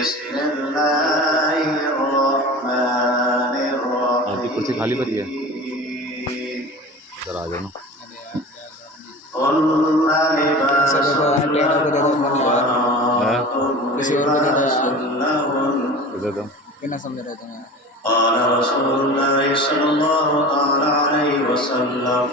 بسم الله الرحمن آپ کی کرسی خالی پڑی ہے، الرحيم ادھر آ جانا. هن لباس لكم وأنتم لباس لهن قال رسول الله صلى الله تعالى عليه وسلم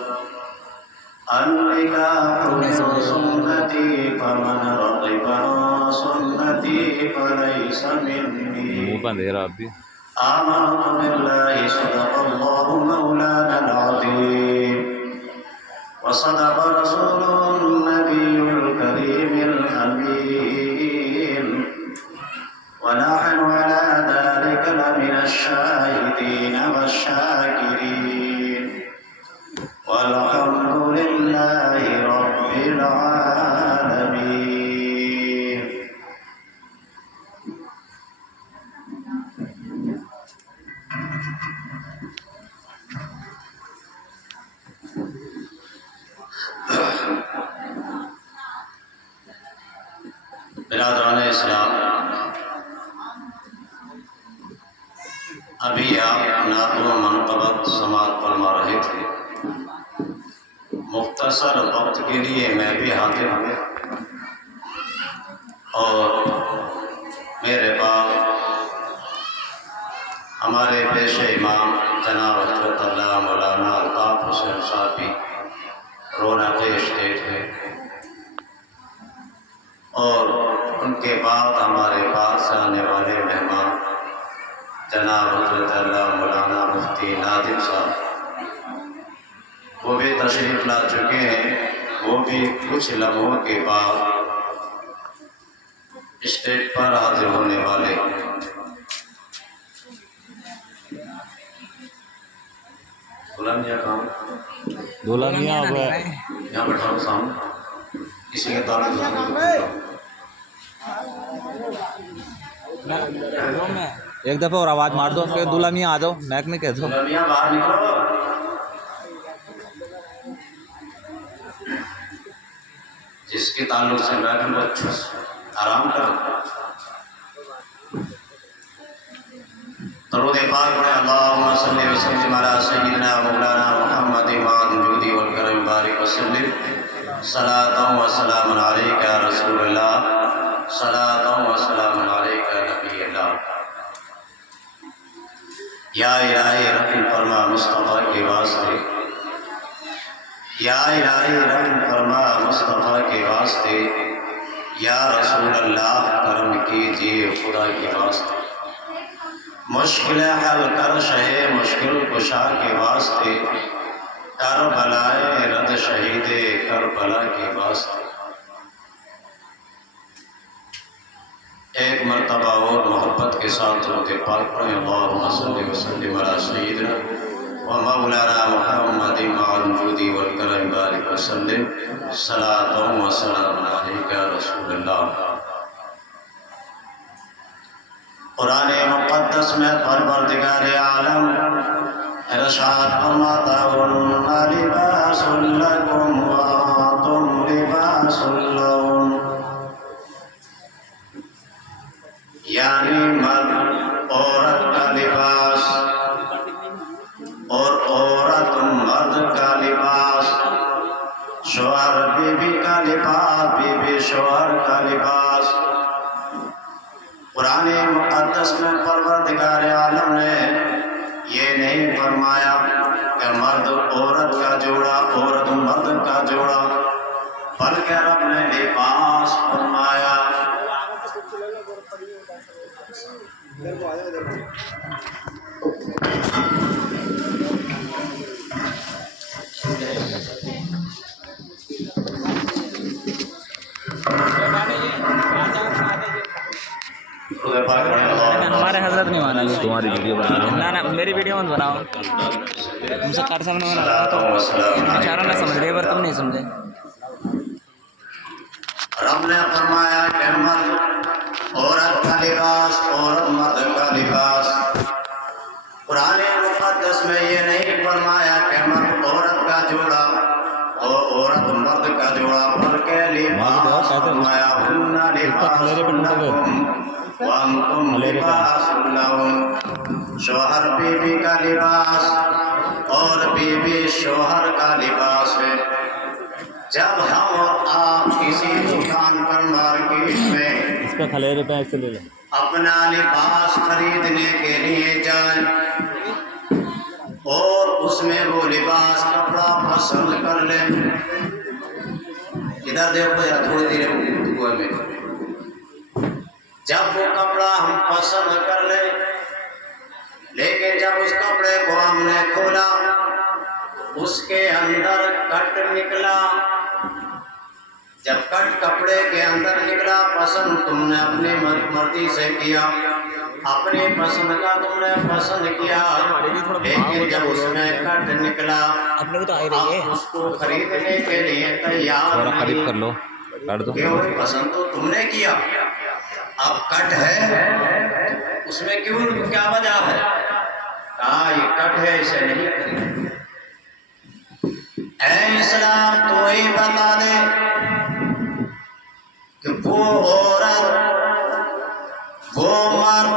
النكاح من سنتي فمن رغب عن سنتي فليس مني منہ پہ اندھیرا آپ بھی. آمنت بالله صدق الله مولانا العظيم وصدق رسوله النبي الكريم الحميد ونحن على ذلك لمن الشاهدين والشاكرين والحمد لله رب العالمين. برادران اسلام، ابھی آپ نعت و منقبت سماعت فرما رہے تھے. مختصر وقت کے لیے میں بھی حاضر ہوں اور میرے بعد ہمارے پیش امام جناب حضرت اللہ مولانا الطاف حسین صاحب بھی رونق اسٹیج ہے، اور ان کے بعد ہمارے پاس آنے والے مہمان جناب حضرت اللہ مولانا مفتی نادم صاحب وہ بھی تشریف لا چکے ہیں. وہ بھی کچھ لمحوں کے بعد اسٹیج پر حاضر ہونے والے. غلامیہ کام دولہا میاں اب یہاں بیٹھا ہوں سامنے کسی کے دعوت ایک دفعہ اور آواز مار دو کہ دولہا میاں آ جاؤ، میک میں کہہ دو. غلامیہ باہر نکلو. جس کے تعلق سے بیٹھوں گا اچھا آرام کرو. درود پاک پڑھیں. اللہم صلی وسلم علی سیدنا مولانا محمد وعلى الجود والکرم بارک وسلم. صلاۃ و سلام علیک یا رسول اللہ، صلاۃ و سلام علیک یا نبی اللہ. یا الہی رحم فرما مصطفیٰ کے واسطے، یا الہی رحم فرما مصطفیٰ کے واسطے، یا رسول اللہ کرم کیجیے خدا کے واسطے. مشکل حل کر شہ مشکل کشا کے واسطے، کربلائے رد شہید کربلا کے واسطے. ایک مرتبہ اور محبت کے ساتھ درود پاک پڑھیں. اللہم صلی وسلم علی سیدنا و مولانا محمد وعلى الجود والکرم بارک وسلم. صلاۃ و سلام علیک یا رسول اللہ. قرآن مقدس میں پروردگار عالم ارشاد فرماتا هن لباس لكم وأنتم لباس لهم، یعنی مرد عورت کا لباس اور عورت مرد کا لباس، شوہر بیوی کا لباس، بیوی شوہر کا لباس. قرآن مقدس میں پروردگار عالم نے یہ نہیں فرمایا کہ مرد عورت کا جوڑا، عورت مرد کا جوڑا، بلکہ رب نے لباس فرمایا. ہمارے حضرت نہیں مانا تمہاری ویڈیو بنا رہا ہوں. نہ میری ویڈیو مت بناؤ. تم سے کار سامنے میں لگا تو بیچارہ نہ سمجھ رہے، پر تم نہیں سمجھے. رب نے فرمایا کہ مرد عورت کا لباس، عورت مرد کا لباس. قرآن مقدس میں یہ نہیں فرمایا کہ مرد عورت کا جوڑا اور عورت مرد کا جوڑا، بلکہ لباس فرمایا. ہن لباس لکم وانتم لباس لهم، شوہر بیوی کا لباس اور بیوی شوہر کا لباس ہے۔ جب ہم اور آپ کسی دکان پر مارکیٹ میں اس کا خلیرے پہ ایک سے لے لو۔ اپنا لباس خریدنے کے لیے جائیں اور اس میں وہ لباس کپڑا پسند کر لیں، ادھر دیکھو یا تھوڑی دیر ہوئے میں، جب وہ کپڑا ہم پسند کر لیں، لیکن جب اس کپڑے کو ہم نے کھولا اس کے اندر کٹ نکلا، جب کٹ کپڑے کے اندر نکلا، پسند تم نے اپنی مرضی سے کیا، اپنی پسند کا تم نے پسند کیا، لیکن جب اس میں کٹ نکلا اپنے کو تو آ ہی رہی ہے، اب اس کو خریدنے کے لیے تیار تھوڑا قریب کر نہیں، لو، کر دو۔ کیوں؟ پسند تو تم نے کیا، اب کٹ ہے اس میں کیوں، کیا وجہ ہے؟ کہا یہ کٹ ہے اسے نہیں خریدنا۔ اے اسلام تو ہی بتا دے کہ وہ عورت وہ مرد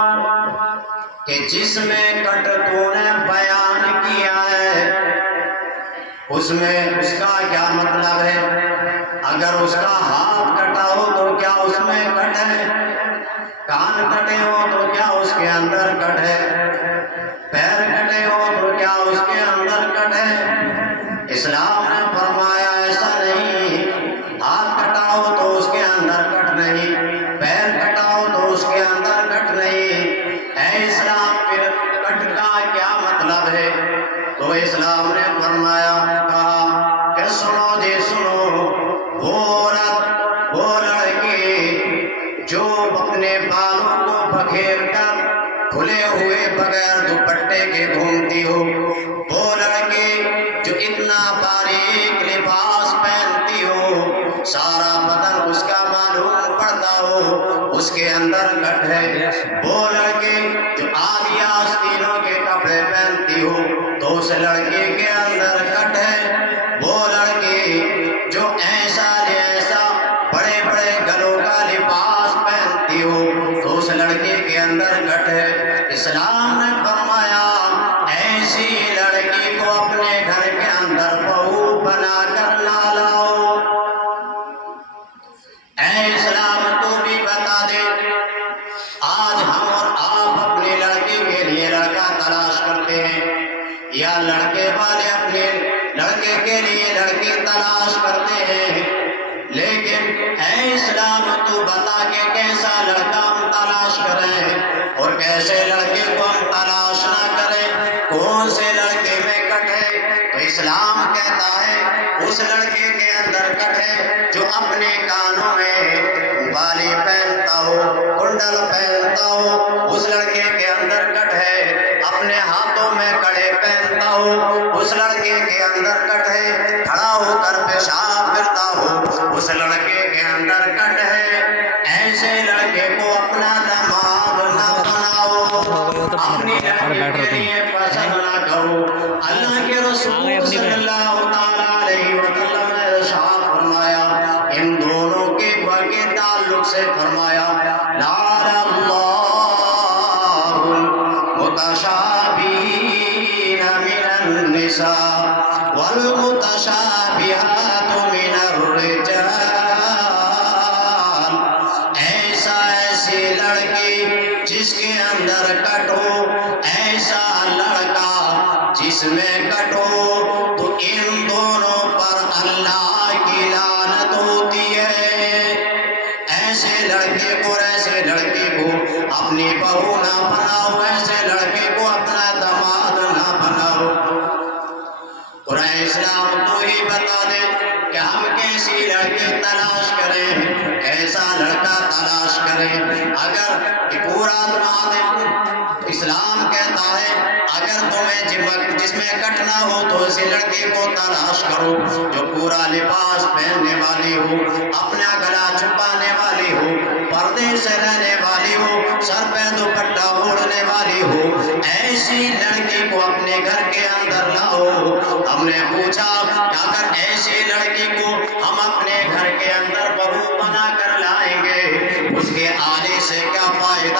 کہ جس میں کٹ تو نے بیان کیا ہے اس میں اس کا کیا مطلب ہے؟ اگر اس کا ہاتھ کٹا ہو تو کیا اس میں کٹ ہے؟ کان کٹے ہو تو کیا اس کے اندر کٹ ہے؟ پیر کٹے ہو تو کیا اس کے اندر کٹ ہے؟ اسلام نے فرمایا ایسا نہیں، ہاتھ کٹا ہو تو اس کے اندر کٹ نہیں، پیر کٹا ہو تو اس کے اندر کٹ نہیں۔ اے اسلام پھر کٹ کا کیا مطلب ہے؟ تو اسلام نے فرمایا کہا کہ سنو جی سنو، وہ عورت وہ لڑکی جو اپنے بالوں کو بکھیر کر کھلے ہوئے بغیر دوپٹے کے گھومتی ہو، وہ لڑکی جو اتنا باریک لباس پہنتی ہو، سارا بدن اس کا معلوم پڑتا ہو، اس کے اندر کٹ ہے۔ وہ لڑکی جو آدھی آستینوں کے کپڑے پہنتی ہو تو اس لڑکی کے اندر کٹ ہے۔ وہ لڑکی جو ایسا بڑے بڑے گلوں کا لباس پہنتی ہو تو اس لڑکی کے اندر کٹ ہے۔ اسلام نے فرمایا ایسی لڑکی کو اپنے گھر کے اندر بہو بنا کر نہ لاؤ۔ اے اسلام تو بھی بتا دے، آج ہم اور آپ اپنی لڑکی کے لیے لڑکا تلاش کرتے ہیں یا لڑکے والے اپنے لڑکے کے لیے لڑکی تلاش کرتے ہیں، لیکن اے اسلام تو بتا کہ کیسا لڑکا ہم تلاش کریں اور کیسے لڑکے کو ہم تلاش نہ کریں، کون سے لڑکے میں کٹ ہے؟ تو اسلام کہتا ہے اس لڑکے کے اندر کٹ ہے جو اپنے کانوں میں بالی پہنتا ہو، کنڈل پہنتا ہو، اس لڑکے کے اندر کٹ ہے، اپنے ہاتھوں میں کڑے پہنتا ہو، اس لڑکے کے اندر کٹ ہے، کھڑا ہو کر پیشاب کرتا ہو، اس لڑکے کے اندر کٹ ہے۔ ایسے لڑکے کو اپنا دماغ نہ بناؤ، اپنی لڑکی کے لیے پسند نہ کرو۔ اللہ کے رسول صلی اللہ تعالیٰ علیہ وسلم نے ارشاد فرمایا ان دونوں کے تعلق سے فرمایا لعن اللہ المتشابہین من النساء والمتشابہات من الرجال۔ ایسی لڑکی جس کے اندر کٹ ہو، ایسا لڑکا جس میں کٹ ہو، تو ان دونوں پر اللہ کی لعنت ہوتی ہے۔ ایسے لڑکے کو اور ایسے لڑکی کو اپنی بہو نہ بناؤ، ایسے لڑکے کو اپنا داماد نہ بناؤ۔ قرآن اسلام تو ہی بتا دے کہ ہم کیسی لڑکی تلاش کریں، کیسا لڑکا تلاش کریں۔ اگر پورا اسلام کہتا ہے اگر تمہیں جس میں کٹ نہ ہو تو اسی لڑکی کو تلاش کرو جو پورا لباس پہننے والی ہو، اپنا گلا چھپانے والی ہو، پردے سے رہنے والی ہو، سر پہ دوپٹہ اوڑھنے والی ہو، ایسی لڑکی کو اپنے گھر کے اندر لاؤ۔ ہم نے پوچھا کہ اگر ایسی لڑکی کو ہم اپنے گھر کے اندر بہو بنا کر لائیں گے اس کے آنے سے کیا فائدہ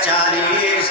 40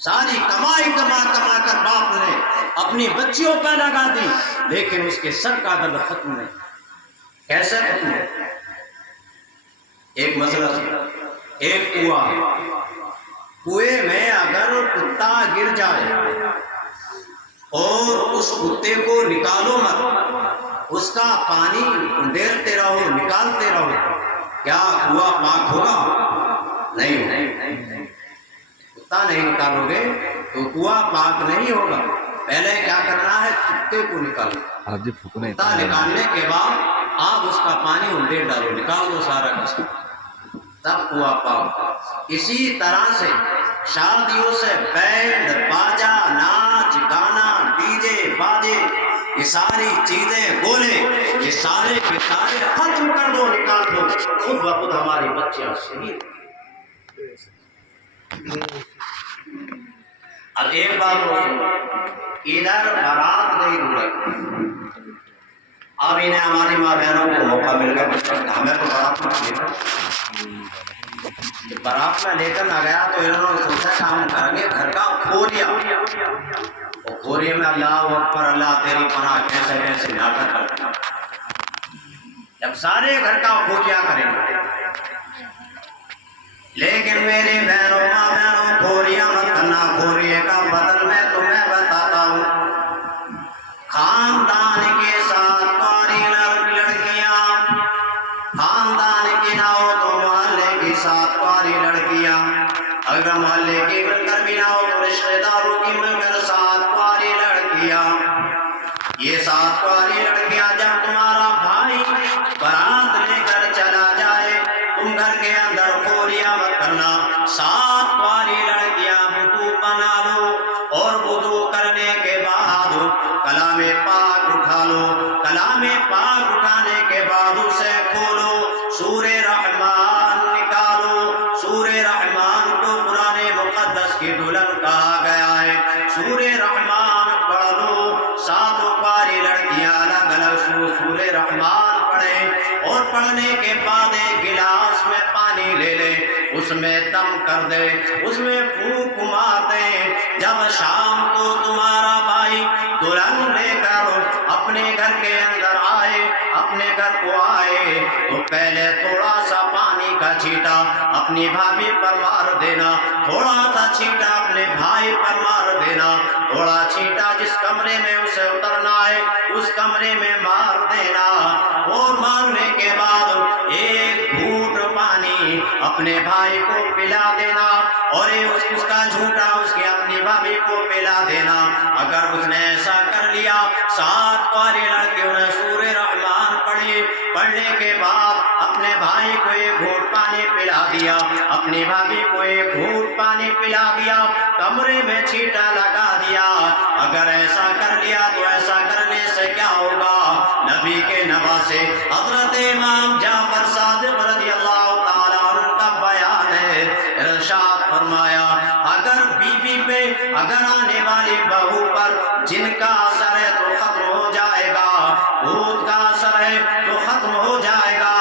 ساری کمائی کما کما کر باپ نے اپنی بچیوں پہ لگا دی، لیکن اس کے سر کا درد ختم نہیں۔ کیسے ختم ہے؟ ایک مسئلہ سنا، ایک کنواں، کنویں میں اگر کتا گر جائے اور اس کتے کو نکالو مت، اس کا پانی ڈیرتے رہو، نکالتے رہو، کیا کنواں پاک ہوگا؟ نہیں ہوگا۔ کتا نہیں نکالو گے تو کنواں پاک نہیں ہوگا۔ پہلے کیا کرنا ہے؟ کتے کو نکالو، کتا نکالنے کے بعد آپ اس کا پانی انڈیر ڈالو، نکال دو سارا کچھ، تب کنواں پاک۔ اسی طرح سے شادیوں سے بینڈ باجا، ناچ گانا، ڈی جے باجے، یہ ساری چیزیں گولے، یہ سارے کے سارے ختم کر دو، نکال دو، خود بخود ہماری بچیاں شہید۔ اب ایک بات ادھر بارات نہیں روڑی، اب انہیں ہماری ماں بہنوں کو موقع مل گیا، ہمیں تو بارات میں لے کر، بارات میں لے کر نہ گیا تو انہوں نے سوچا کہ ہم کریں گے گھر کا کھوریا، اور کھوریا میں اللہ اکبر، اللہ تیری پناہ، کیسے کیسے ناٹک کرتے ہیں۔ جب سارے گھر کا کھوریا کریں گے، لیکن میرے بہنوں ماں بہنوں کھوریا مت کرنا، کھوریے کا بدل میں تمہیں بتاتا ہوں، خاندان کے ساتھ کاری لڑکیاں، خاندان کی نہ ہو تو محلے کی ساتھ کاری لڑکیاں، اگر محلے کی مل کر بھی نہ ہو تو رشتے داروں کی مل کر ساتھ کاری لڑکیاں، یہ ساتھ کاری لڑکیاں جب تمہارا بھائی بارات لے کر چلا جائے، تم گھر کے اندر کھوریا مت کرنا، ساتھ کاری لڑکیاں وضو بنا لو، اور وضو کرنے کے بعد کلام پاک اٹھا لو، کلام پاک اٹھانے کے بعد اسے کھولو، سورہ رحمان نکالو، سورہ رحمان کو قرآن مقدس کی دلہن کہا گیا ہے، سورہ رحمان پڑھ لو، ساتوں کاری لڑکیاں الگ الگ سورہ رحمان پڑھیں، اور پڑھنے کے بعد ایک گلاس میں پانی لے لیں، اس میں دم کر دے، اس میں پھونک مار دیں، جب شام کو تمہارا بھائی دلہن لے کر اپنے گھر کے اندر آئے، اپنے گھر کو آئے، تو پہلے تھوڑا سا پانی کا چھیٹا اپنی بھابھی پر مار دینا، تھوڑا سا چھیٹا اپنے بھائی پر مار دینا، تھوڑا چھیٹا جس کمرے میں اسے اترنا ہے اس کمرے میں مار دینا، اور مارنے کے بعد ایک گھونٹ پانی اپنے بھائی کو پلا دینا، اور اس کا جھوٹا اس کی اپنی بھابھی کو پلا دینا۔ اگر اس نے ایسا کر لیا، سات کاری لڑکیوں نے سورہ رحمان پڑھی، پڑھنے کے بعد اپنے بھائی کو ایک گھونٹ پانی پلا دیا، اپنی بھابھی کو ایک گھونٹ پانی پلا دیا، کمرے میں چھیٹا لگا دیا، اگر ایسا کر لیا تو ایسا کرنے سے کیا ہوگا؟ نبی کے نواسے حضرت امام جعفر صادق رضی اللہ تعالیٰ عنہ کا بیان ہے، ارشاد فرمایا اگر بیوی پہ، اگر آنے والی بہو پر جن کا اثر ہے تو ختم ہو جائے گا، بھوت کا اثر ہے تو ختم ہو جائے گا،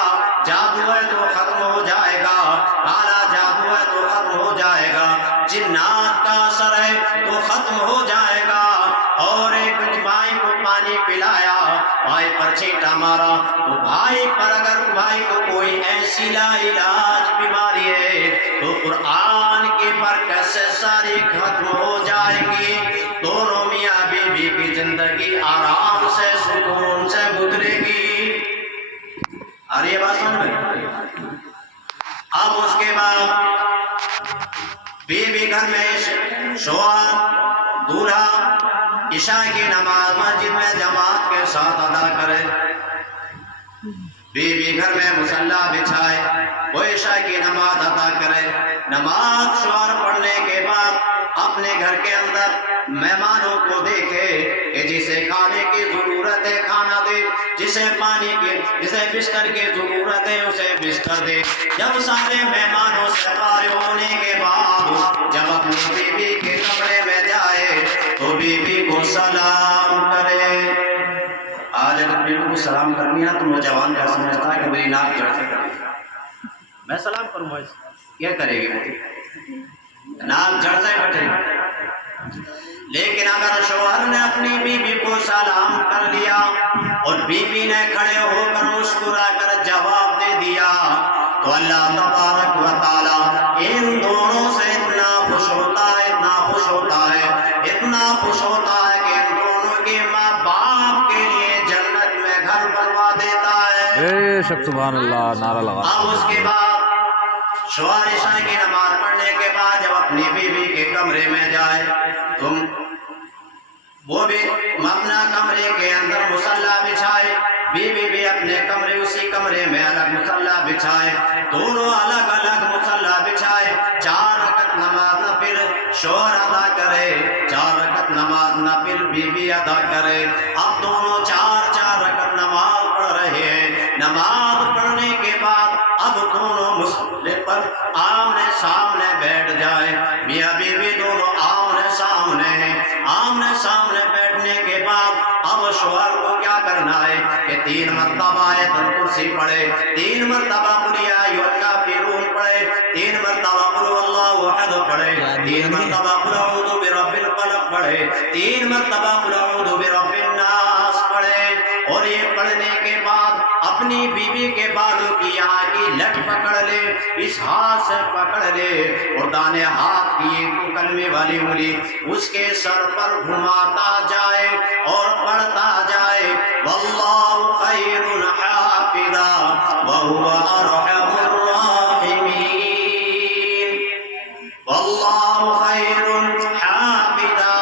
جادو ہے تو ختم ہو جائے گا، کالا جادو ہے تو ختم ہو جائے گا، جنات کا اثر ہے تو ختم ہو جائے گا، اور ایک بھائی کو پانی پلایا، بھائی پر چھینٹا مارا، تو بھائی پر اگر بھائی کو کوئی ایسی لا علاج بیماری ہے تو قرآن کی برکت سے ساری ختم ہو جائے گی، دونوں میاں بیوی کی زندگی آرام سے سکون سے گزرے گی۔ اور یہ بات سمجھ میں؟ اب اس کے بعد بیوی گھر میں شوہر دولہا عشاء کی نماز مسجد میں جماعت کے ساتھ ادا کرے، بیوی گھر میں مصلی بچھائے، وہ عشاء کی نماز ادا کرے، نماز شوہر پڑھنے کے بعد اپنے گھر کے اندر مہمانوں کو دیکھے کہ جسے کھانے کی ضرورت ہے کھانا دے، جسے پانی کی، جسے بستر کی ضرورت ہے اسے بستر دے، جب سارے مہمانوں سے فارغ ہونے کے بعد جب اپنی بیوی کے کمرے میں جائے تو بیوی کو سلام کرے۔ آج اگر بیوی کو سلام کرنی ہے تو نوجوان کا سمجھتا ہے کہ میری ناک جڑ سے میں سلام کروں، کیا کرے گی؟ ناک جڑ سے بیٹھے گی، لیکن اگر شوہر نے اپنی بیوی کو سلام کر لیا اور بیوی نے کھڑے ہو کر مسکرا کر جواب دے دیا تو اللہ تبارک و تعالی ان دونوں سے اتنا خوش ہوتا ہے، اتنا خوش ہوتا ہے، اتنا خوش ہوتا ہے کہ ان دونوں کے ماں باپ کے لیے جنت میں گھر بنوا دیتا ہے۔ بے شک سبحان اللہ، نعرہ لگا۔ اب اس کے بعد شوہر عشاء کی نماز پڑھنے کے بعد جب اپنی بیوی کے کمرے میں جائے تم وہ بھی اپنا کمرے کے اندر مصلی بچھائے، بیوی بھی اپنے کمرے اسی کمرے میں الگ مصلی بچھائے، دونوں الگ الگ مصلی بچھائے، 4 رکعت نماز نفل شوہر ادا کرے، 4 رکعت نماز نفل بیوی ادا کرے۔ اب دونوں 4 رکعت نماز پڑھ رہے ہیں۔ نماز پڑھنے کے بعد اب دونوں مصلی پر آمنے سامنے بیٹھ جائے، میاں بیوی دونوں آمنے سامنے بیٹھنے کے بعد اب شوہر کو کیا کرنا ہے کہ 3 مرتبہ آیت الکرسی پڑھے، 3 مرتبہ قل یا ایھا الکافرون پڑھے، 3 مرتبہ قل اللہ احد پڑھے، 3 مرتبہ قل اعوذ برب الفلق پڑھے، 3 مرتبہ قل اعوذ برب الناس پڑھے۔ اور یہ پڑھنے کے بعد اپنی بیوی کے بالوں کی یہاں کی لٹ پکڑ لے، اس ہاتھ سے پکڑ لے اور دانے ہاتھ کی کلمے والی انگلی اس کے سر پر گھماتا جائے اور پڑھتا جائے واللہ خیر حافظا وهو ارحم الراحمین، واللہ خیر حافظا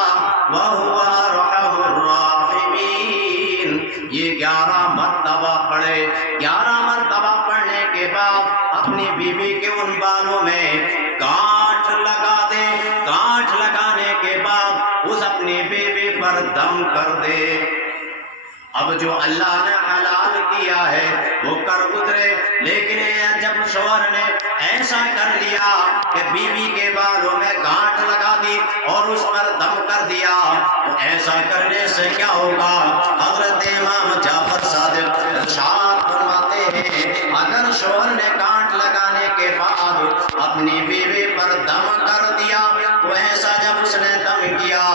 وهو ارحم الراحمین۔ یہ 11 مرتبہ پڑھے۔ 11 مرتبہ پڑھنے کے بعد اپنی بیوی کے ان بالوں میں گانٹھ لگا دے، گانٹھ لگانے کے بعد اس اپنی بیوی پر دم کر دے۔ اب جو اللہ نے حلال کیا ہے وہ کر گزرے، لیکن جب شوہر نے ایسا کر لیا کہ بیوی کے بالوں میں گانٹھ لگا دی اور اس پر دم کر دیا تو ایسا کرنے سے کیا ہوگا؟ حضرت امام جعفر صادق ارشاد فرماتے ہیں اگر شوہر نے گانٹھ لگانے کے بعد اپنی بیوی پر دم کر دیا تو ایسا جب اس نے دم کیا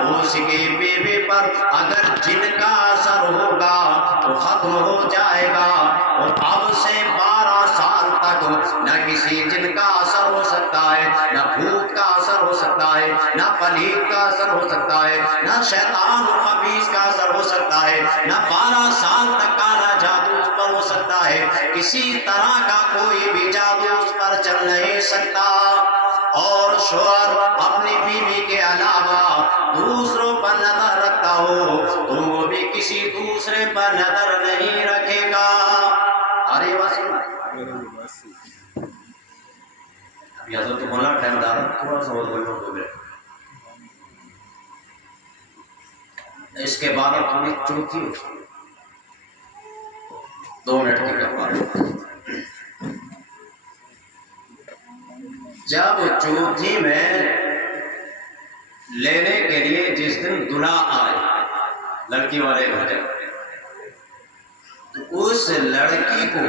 تو اس کی بیوی پر اگر جن کا اثر ہوگا تو ختم ہو جائے گا، اور اب سے 12 سال تک نہ کسی جن کا اثر ہو سکتا ہے، نہ بھوت کا اثر ہو سکتا ہے، نہ پلیت کا اثر ہو سکتا ہے، نہ شیطان و خبیث کا اثر ہو سکتا ہے، نہ 12 سال تک کالا جادو اس پر ہو سکتا ہے، کسی طرح کا کوئی بھی جادو اس پر چل نہیں سکتا۔ اور شوہر اپنی بیوی کے علاوہ دوسروں پر نظر رکھتا ہو تو وہ بھی کسی دوسرے پر نظر نہیں رکھے گا۔ ارے ابھی حضرت مولانا ٹائم دارا تھوڑا سا اور ہو گیا، اس کے بعد اب تھوڑی چوتھی 2 منٹ کی کروا۔ جب چوتھی میں لینے کے لیے جس دن دلہا آئے لڑکی والے گھر جائے تو اس لڑکی کو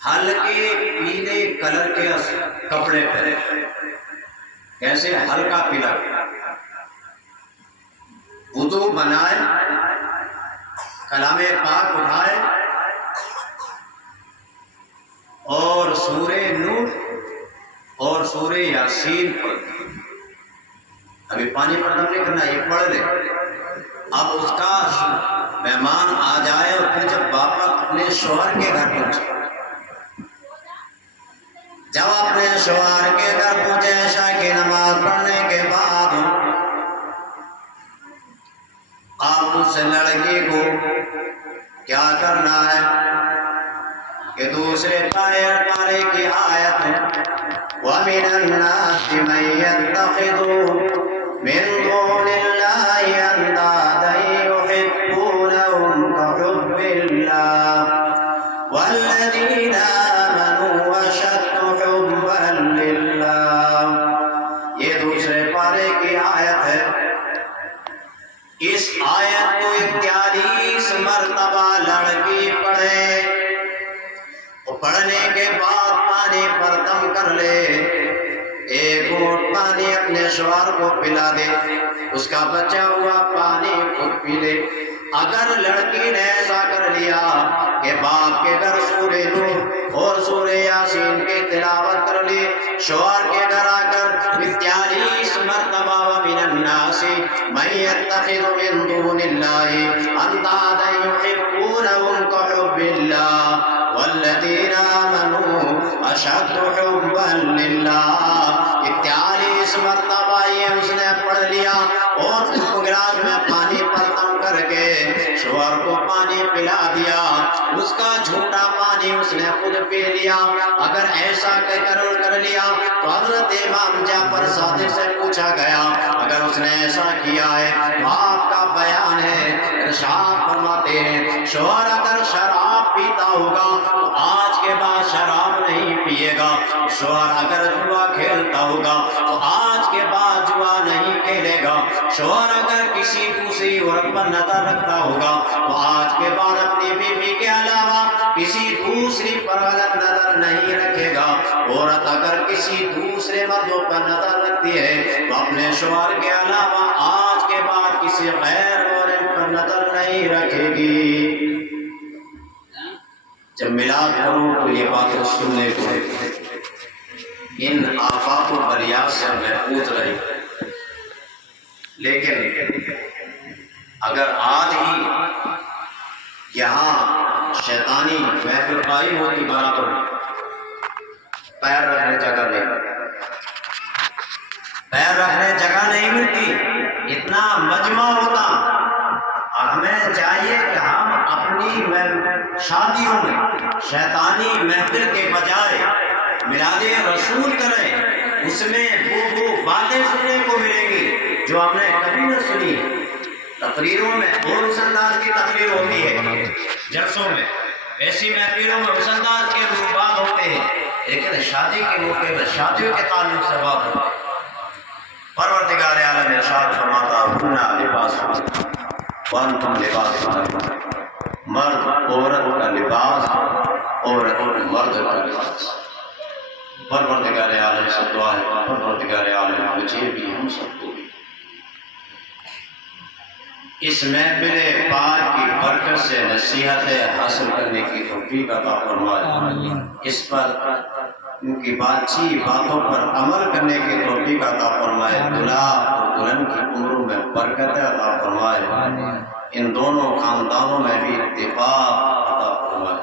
ہلکے پیلے کلر کے کپڑے پہنے، کیسے ہلکا پیلا، وضو بنائے، کلام پاک اٹھائے اور سورہ نور اور سورہ یاسین پڑھ۔ ابھی پانی پر دم نہیں کرنا، یہ پڑھ لے۔ اب اس کا مہمان آ جائے اور پھر جب واپس اپنے شوہر کے گھر پہنچے، جب اپنے شوہر کے گھر پہنچے عشاء کی نماز پڑھنے کے بعد آپ اس لڑکی کو کیا کرنا ہے کہ دوسرے پارے کی آیت وَمِنَ النَّاسِ مَن يَتَّخِذُ مِن دُونِ اللَّهِ أَندَادًا يُحِبُّونَهُمْ كَحُبِّ اللَّهِ وَالَّذِينَ آمَنُوا أَشَدُّ حُبًّا لِلَّهِ۔ یہ دوسرے پارے کی آیت ہے۔ اس آیت کو 41 مرتبہ لڑکی پڑھے، پڑھنے کے بعد پانی پر دم کر لے، ایک گھونٹ پانی اپنے شوہر کو پلا دے، اس کا بچا ہوا پانی خود پی لے۔ اگر لڑکی نے ایسا کر لیا کہ باپ کے گھر سورہ نور اور سورہ یاسین کی تلاوت کر لی، شوہر کے گھر آ کر 42 مرتبہ ومن الناس من يتخذ من دون اللہ اندادا یحبونهم كحب اللہ والذین آمنوا اشد حبا للہ۔ 42 مرتبہ یہ اس نے پڑھ لیا اور گلاس میں پانی پرتم کر کے شوہر کو پانی پلا دیا، اس کا جھوٹا پانی اس نے خود پی لیا۔ اگر ایسا کر لیا تو حضرت امام جعفر صادق سے پوچھا گیا اگر اس نے ایسا کیا ہے تو آپ کا بیان ہے، ارشاد فرماتے ہیں شوہر اگر شراب پیتا ہوگا تو آج کے بعد شراب نہیں پیے گا، شوہر اگر جوا کھیلتا ہوگا تو آج کے بعد جوا نہیں کھیلے گا، شوہر اگر کسی دوسری عورت پر نظر رکھتا ہوگا تو آج کے بعد اپنی بیوی کے علاوہ کسی دوسری پر غلط نظر نہیں رکھے گا۔ عورت اگر کسی دوسرے مردوں پر نظر رکھتی ہے تو اپنے شوہر کے علاوہ آج کے بعد کسی غیر عورت پر نظر نہیں رکھے گی۔ جب میلاد کروں تو یہ باتیں سننے کو ان آفات و بلیات سے محفوظ رہی، لیکن اگر آج ہی یہاں شیطانی محفل قائم ہوتی برابر پیر رکھنے جگہ نہیں، پیر رکھنے جگہ نہیں ملتی، اتنا مجمع ہوتا۔ اور ہمیں چاہیے کہ ہم اپنی شادیوں میں شیطانی محفل کے بجائے میلاد رسول کریں، اس میں وہ باتیں سننے کو ملیں گی جو ہم نے کبھی نہ سنی۔ تقریروں میں اور اس انداز کی تقریر ہوتی ہے، جلسوں میں ایسی محفلوں میں اس انداز کے بات ہوتے ہیں، لیکن شادی کے موقع میں شادیوں کے تعلق سے بات ہوتی ہے۔ پروردگار عالم ارشاد فرماتا ہننا لباس وانتم لباس، مرد عورت کا لباس، عورت مرد کا لباس۔ پروردگار عالم سے دعا ہے پروردگار عالم مجھے بھی ہم سب کو بھی اس محفل پاک کی برکت سے نصیحتیں حاصل کرنے کی توفیق عطا فرمائے، اس پر ان کی اچھی باتوں پر عمل کرنے کی توفیق عطا فرمائے، دلہا اور دلہن کی عمروں میں برکت عطا فرمائے، ان دونوں خاندانوں میں بھی اتفاق عطا فرمائے۔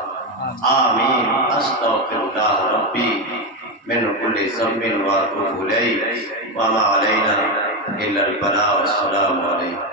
آمین۔ استغفر اللہ ربی من کل ذنب واتوب الیہ وما علینا الا البلاغ۔ السلام علیکم۔